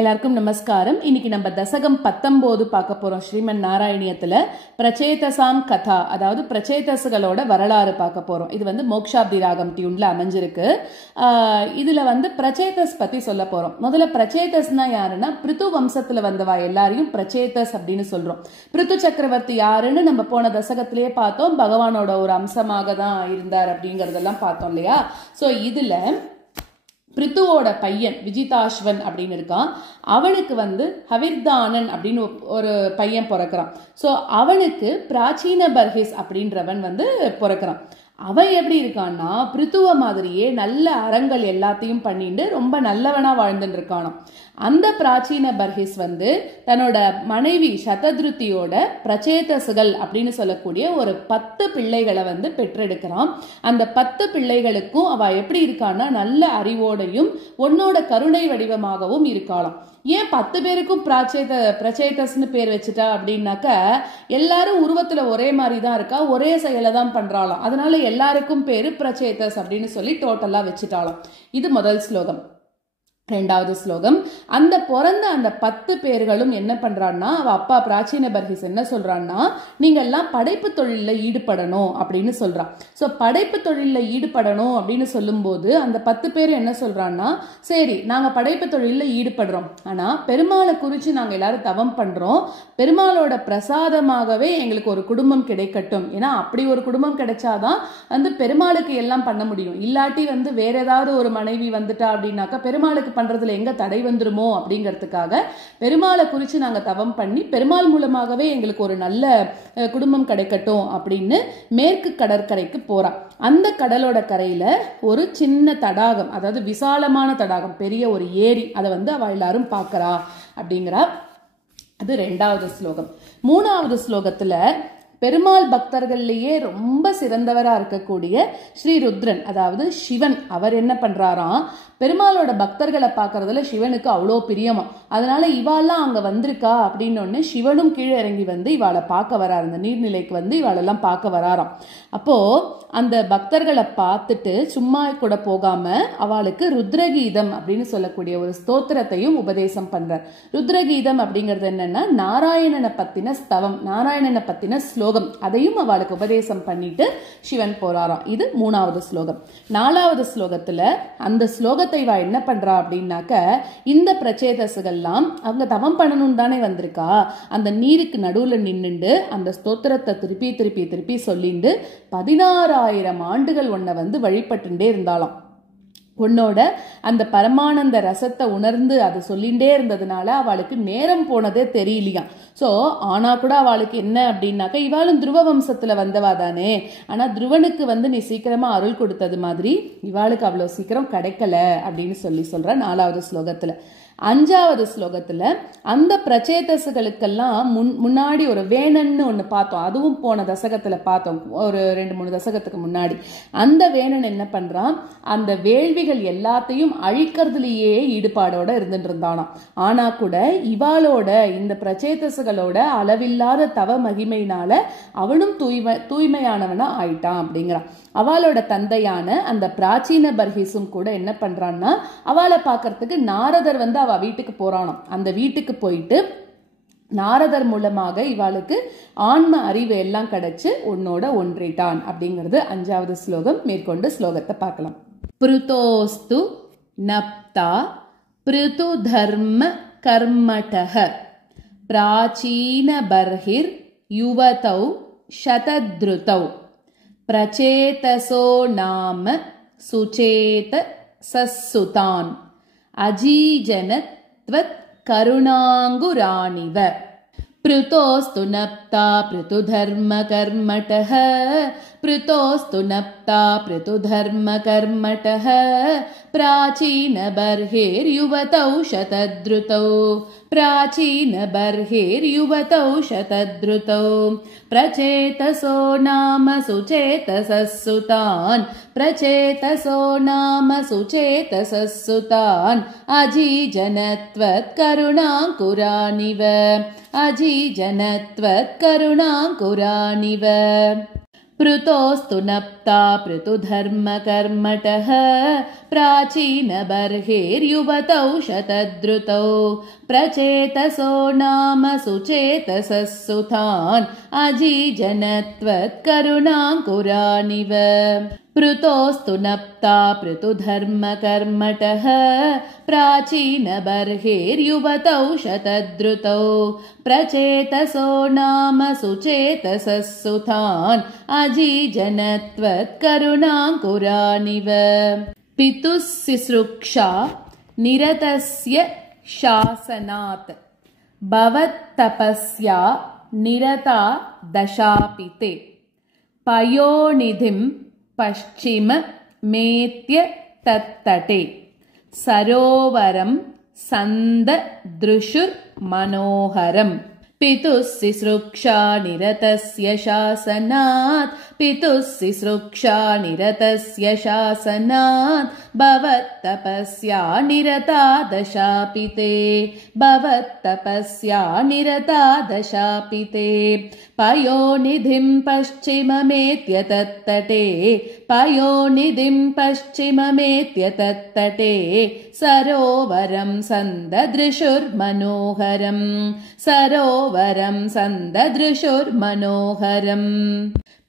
எல்லாருக்கும் நமஸ்காரம். இன்னைக்கு நம்ம தசகம் 19 பார்க்க போறோம். ஸ்ரீமன் நாராயணியத்துல பிரச்சேதசாம் கதா, அதாவது பிரச்சேதசுகளோட வரலாறு பார்க்க போறோம். இது வந்து மோக்ஷாப்தி ராகம் டியூன்ல அமைஞ்சிருக்கு. இதுல வந்து பிரச்சேதஸ் பத்தி சொல்ல போறோம். முதல்ல பிரச்சேதஸ்னா யாருன்னா, பிருத்து வம்சத்துல வந்தவா எல்லாரையும் பிரச்சேதஸ் அப்படின்னு சொல்றோம். பிருத்து சக்கரவர்த்தி யாருன்னு நம்ம போன தசகத்திலேயே பார்த்தோம். பகவானோட ஒரு அம்சமாக தான் இருந்தார் அப்படிங்கறதெல்லாம் பார்த்தோம் இல்லையா? சோ இதுல பிருத்துவோட பையன் விஜிதாஸ்வன் அப்படின்னு இருக்கான். அவனுக்கு வந்து ஹவிர்தானன் அப்படின்னு ஒரு பையன் பிறக்கிறான். சோ அவனுக்கு பிராச்சீன பர்ஹிஸ் அப்படின்றவன் வந்து பிறக்கிறான். அவன் எப்படி இருக்கான்னா, பிருத்துவ மாதிரியே நல்ல அறங்கள் எல்லாத்தையும் பண்ணிட்டு ரொம்ப நல்லவனா வாழ்ந்துட்டு இருக்கானாம். அந்த பிராச்சீன பர்ஹிஸ் வந்து தன்னோட மனைவி சதத்ருத்தியோட பிரச்சேதசுகள் அப்படின்னு சொல்லக்கூடிய ஒரு 10 பிள்ளைகளை வந்து பெற்றெடுக்கிறான். அந்த 10 பிள்ளைகளுக்கும் அவ எப்படி இருக்கான்னா, நல்ல அறிவோடையும் உன்னோட கருணை வடிவமாகவும் இருக்காளாம். ஏன் 10 பேருக்கும் பிரச்சேதஸ்னு பேர் வச்சுட்டா அப்படின்னாக்க, எல்லாரும் உருவத்துல ஒரே மாதிரி தான் இருக்கா, ஒரே செயலை தான் பண்றாளாம். அதனால எல்லாருக்கும் பேரு பிரச்சேதஸ் அப்படின்னு சொல்லி டோட்டலா வச்சுட்டாளாம். இது முதல் ஸ்லோகம். ரெண்டாவது ஸ்லோகம், அந்த பிறந்த அந்த 10 பேர்களும் என்ன பண்றான்னா, அவ அப்பா பிராச்சீன பர்ஹிஸ் என்ன சொல்றான்னா, நீங்க எல்லாம் படைப்பு தொழில ஈடுபடணும் அப்படின்னு சொல்றான். சோ படைப்பு தொழில ஈடுபடணும் அப்படின்னு சொல்லும் போது அந்த 10 பேர் என்ன சொல்றான்னா, சரி நாங்க படைப்பு தொழில ஈடுபடுறோம், ஆனா பெருமாளை குறிச்சு நாங்க எல்லாரும் தவம் பண்றோம், பெருமாளோட பிரசாதமாகவே எங்களுக்கு ஒரு குடும்பம் கிடைக்கட்டும். ஏன்னா அப்படி ஒரு குடும்பம் கிடைச்சாதான் வந்து பெருமாளுக்கு எல்லாம் பண்ண முடியும். இல்லாட்டி வந்து வேற ஏதாவது ஒரு மனைவி வந்துட்டா அப்படின்னாக்கா பெருமாளுக்கு பண்றதுல எங்க தடை வந்துருமோ அப்படிங்கிறதுக்காக பெருமாளை குறிச்சு நாங்க தவம் பண்ணி பெருமாள் மூலமாகவே எங்களுக்கு ஒரு நல்ல குடும்பம் கிடைக்கட்டும் அப்படின்னு மேற்கு கடற்கரைக்கு போறா. அந்த கடலோட கரையில ஒரு சின்ன தடாகம், அதாவது விசாலமான தடாகம், பெரிய ஒரு ஏரி, அதை வந்து அவ எல்லாரும் பாக்குறா அப்படிங்கிறா. அது ரெண்டாவது ஸ்லோகம். மூணாவது ஸ்லோகத்துல பெருமாள் பக்தர்கள்லயே ரொம்ப சிறந்தவரா இருக்கக்கூடிய ஸ்ரீ ருத்ரன், அதாவது சிவன், அவர் என்ன பண்றாராம், பெருமாளோட பக்தர்களை பார்க்கறதுல சிவனுக்கு அவ்வளோ பிரியமா. அதனால இவாளெல்லாம் அங்க வந்திருக்கா அப்படின்னு சிவனும் கீழே இறங்கி வந்து இவாளை பார்க்க வராரு. அந்த நீர்நிலைக்கு வந்து இவாளெல்லாம் பார்க்க வராராம். அப்போ அந்த பக்தர்களை பார்த்துட்டு சும்மா கூட போகாம அவளுக்கு ருத்ரகீதம் அப்படின்னு சொல்லக்கூடிய ஒரு ஸ்தோத்திரத்தையும் உபதேசம் பண்றார். ருத்ரகீதம் அப்படிங்கிறது என்னன்னா, நாராயணனை பத்தின ஸ்தவம், நாராயணனை பத்தின ஸ்லோகம், அதையும் அவளுக்கு உபதேசம் பண்ணிட்டு சிவன் போறாராம். இது மூணாவது ஸ்லோகம். நாலாவது ஸ்லோகத்துல அந்த ஸ்லோகத்தை இவ என்ன பண்றா அப்படின்னாக்க, இந்த பிரச்சேதசுகள்லாம் அவங்க தவம் பண்ணணும் தானே வந்திருக்கா, அந்த நீருக்கு நடுவுல நின்னுண்டு அந்த ஸ்தோத்திரத்தை திருப்பி திருப்பி திருப்பி சொல்லிண்டு 16,000 ஆண்டுகள் உன்னை வந்து வழிபட்டுண்டே இருந்தாலாம். உன்னோட அந்த பரமானந்த ரசத்தை உணர்ந்து அது சொல்லிண்டே இருந்ததுனால அவளுக்கு நேரம் போனதே தெரியலையா. சோ ஆனா கூட அவளுக்கு என்ன அப்படின்னாக்க, இவாளும் துருவ வம்சத்துல வந்தவா தானே, ஆனா துருவனுக்கு வந்து நீ சீக்கிரமா அருள் கொடுத்தது மாதிரி இவாளுக்கு அவ்வளவு சீக்கிரம் கிடைக்கல அப்படின்னு சொல்ற நாலாவது ஸ்லோகத்துல. அஞ்சாவது ஸ்லோகத்துல அந்த பிரச்சேதசுகளுக்கெல்லாம் முன்னாடி ஒரு வேணன்னு ஒண்ணு பார்த்தோம். அதுவும் போன தசகத்துல பார்த்தோம், ஒரு 2-3 தசகத்துக்கு முன்னாடி. அந்த வேணன் என்ன பண்றான், அந்த வேள்விகள் எல்லாத்தையும் அழிக்கிறதுலயே ஈடுபாடோட இருந்துட்டு இருந்தானாம். ஆனா கூட இவாளோட இந்த பிரச்சேதசுகளோட அளவில்லாத தவ மகிமையினால அவனும் தூய்மையானவனா ஆயிட்டான் அப்படிங்கிறான். அவளோட தந்தையான அந்த பிராச்சீன பர்ஹிஸும் கூட என்ன பண்றான்னா, அவளை பார்க்கறதுக்கு நாரதர் வந்து அவ வீட்டுக்கு போறானாம். அந்த வீட்டுக்கு போயிட்டு நாரதர் மூலமாக இவாளுக்கு ஆன்ம அறிவு எல்லாம் கிடைச்சு உன்னோட ஒன்றிட்டான் அப்படிங்கிறது அஞ்சாவது ஸ்லோகம். மேற்கொண்டு ஸ்லோகத்தை பார்க்கலாம். பிருதோஸ்து நப்தா பிருது தர்ம கர்மடஹ பிராச்சீன பர்ஹிர் யுவதௌ சதத்ருதௌ பிரச்சேதசோ நாம சுச்சேத சஸ்சுதான் அஜீஜனத்வத் கருணாங்குராணிவ. பிருதோஸ்து நப்தா பிருது தர்ம கர்மடஹ பிருதோஸ்து நப்தா பிருது தர்ம கர்மடஹ பிராச்சீன பர்ஹேர் யுவதௌ சதத்ருதௌ பிராச்சீன பர்ஹேர் யுவதௌ சதத்ருதௌ பிரச்சேதசோ நாம சுச்சேதசஸ்சுதான் பிரச்சேதசோ நாம சுச்சேதசஸ்சுதான் அஜீஜனத்வத் கருணாங்குராணிவ அஜீஜனத்வத் கருணாங்குராணிவ. पृतोस्तु नप्ता पृतुधर्मकर्मटः प्राचीनबर्हेर्युवतौ शतद्रुतौ प्रचेतसो नाम सुचेतसः सुतान् अजीजनत्वत्करुणाङ्कुरानिव पृतोस्तु नप्ता पृतुधर्मकर्मटः प्राचीनबर्हेर्युवतौ शतद्रुतौ प्रचेतसो नाम सुचेतसः सुतान् अजीजनत्वत्करुणाङ्कुरानिव पितुः सिसृक्षा निरतस्य शासनात् भवत्तपस्या निरता दशापिते पयोनिधिं पश्चिम मेत्य तत्तटे सरोवरं सन्ददृशुर्मनोहरम् पितुः सिसृक्षा निरतस्य शासनात् पितुः सिसृक्षा निरतस्य शासनात् भवत्तपस्या निरता दशापिते भवत्तपस्या निरता दशापिते पयोनिधिं पश्चिममेत्य तत्तटे पयोनिधिं पश्चिममेत्य तत्तटे सरोवरं सन्ददृशुर्मनोहरम् सरोवरं सन्ददृशुर्मनोहरम्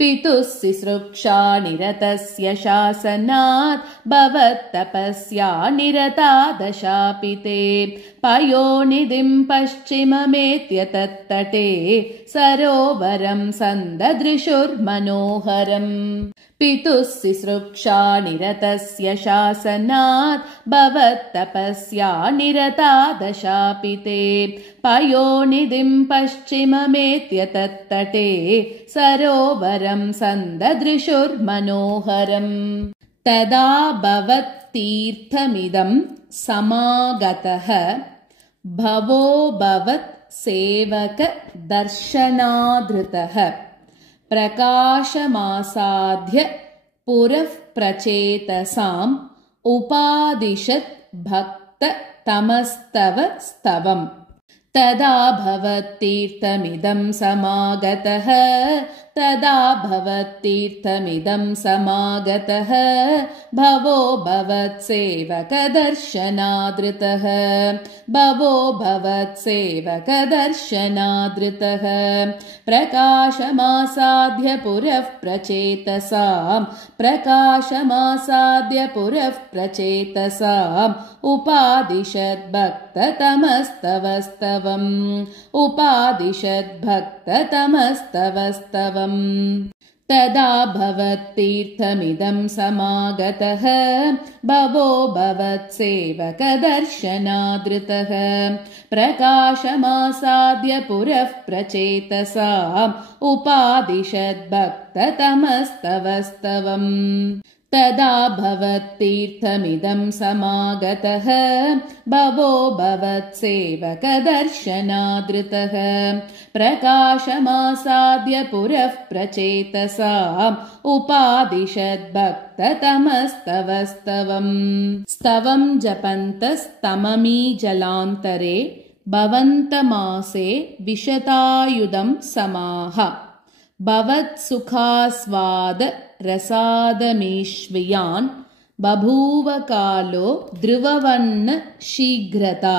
पितुः सिसृक्षा निरतस्य शासनात् भवत्तपस्या निरता दशापिते पयोनिधिं पश्चिममेत्य तत्तटे सरोवरं सन्ददृशुर्मनोहरम् पितुः सिसृक्षा निरतस्य शासनात् भवत्तपस्या निरता दशापिते पयोनिधिं पश्चिममेत्य तत्तटे सरोवरं सन्ददृशुर्मनोहरम् तदा भवत्तीर्थमिदं समागतः भवो भवत् सेवक दर्शनाधृतः प्रकाशमासाद्य पुरः प्रचेतसाम् उपादिशत् भक्त तमस्तव स्तवम् तदा भवत्तीर्थमिदं समागतः तदा भवत्तीर्थमिदं समागतः भवो भवत्सेवकदर्शनादृतः भवो भवत्सेवकदर्शनादृतः प्रकाशमासाद्य पुरः प्रचेतसाम् प्रकाशमासाद्य पुरः प्रचेतसाम् उपादिशद्भक्ततमस्तवस्तवम् उपादिशद्भक्ततमस्तवस्तवम् तदा भवत्तीर्थमिदं समागतः भवो भवत्सेवकदर्शनादृतः प्रकाशमासाद्य पुरः प्रचेतसाम् उपादिशद्भक्ततमस्तवस्तवम् तदा भवत्तीर्थमिदं समागतः भवो भवत्सेवकदर्शनादृतः प्रकाशमासाद्य पुरः प्रचेतसाम् उपादिशद्भक्ततमस्तवस्तवम् स्तवं जपन्तस्तममीजलान्तरे भवन्तमासे विशतायुधं समाह भवत्सुखास्वाद रसादमीश्वियान् बभूव कालो ध्रुववन्न शीघ्रता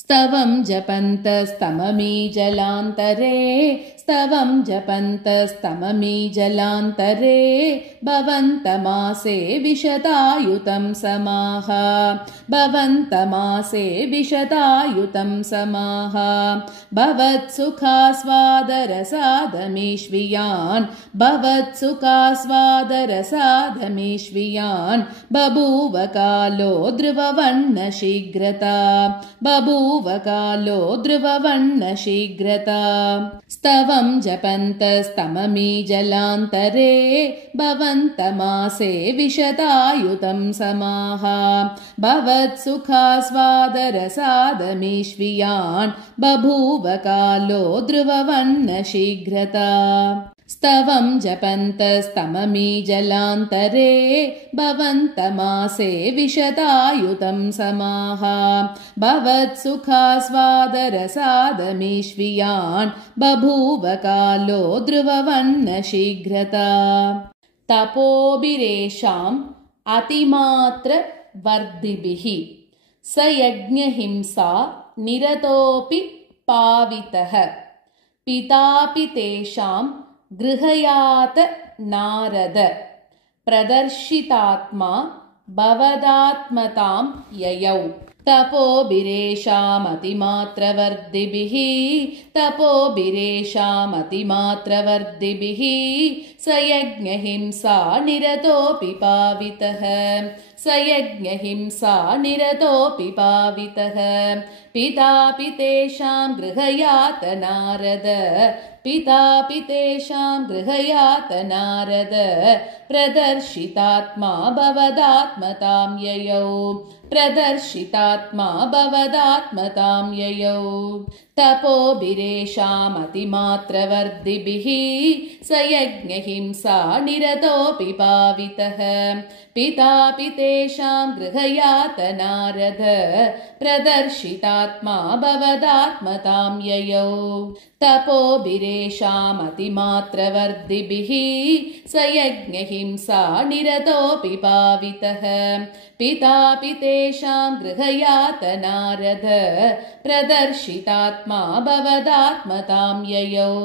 स्तवं जपन्तस्तममीजलान्तरे स्तवं जपन्तस्तममीजलान्तरे भवन्तमासे विशतायुतं समाह भवन्तमासे विशतायुतं समाह भवत्सुखास्वादरसादमीश्वियान् भवत्सुखास्वादरसादमीश्वियान् बभूव कालो ध्रुववन्न शीघ्रता बभूव कालो ध्रुववन्न शीघ्रता स्तवं जपन्तस्तममीजलान्तरे भवन्तमासे विशतायुतं समाह भवत्सुखास्वादरसादमीश्वियान् बभूव कालो ध्रुववन्न शीघ्रता स्तवं जपन्तस्तममी जलान्तरे भवन्तमासे विशतायुतं समाः भवत्सुखास्वादरसादमीश्वियान् बभूव कालो ध्रुववन्न शीघ्रता तपोभिरेषाम् अतिमात्रवर्धिभिः स यज्ञहिंसा निरतोऽपि पावितः पितापि तेषां गृहयात नारद प्रदर्शितात्मा भवदात्मतां ययौ तपोभिरेषामतिमात्रवर्धिभिः स यज्ञहिंसा निरतोऽपि पावितः पितापि तेषां गृहयात नारद प्रदर्शितात्मा भवदात्मतां ययौ तपोभिरेषामतिमात्रवर्धिभिः स यज्ञहिंसा निरतोऽपि पावितः पितापि तेषां गृहयात नारद प्रदर्शितात्मा भवदात्मतां ययौ तपोभिरेषामतिमात्रवर्धिभिः स यज्ञहिंसा निरतोऽपि पावितः पितापि तेषां गृहयात नारद प्रदर्शितात्मा भवदात्मतां ययौ।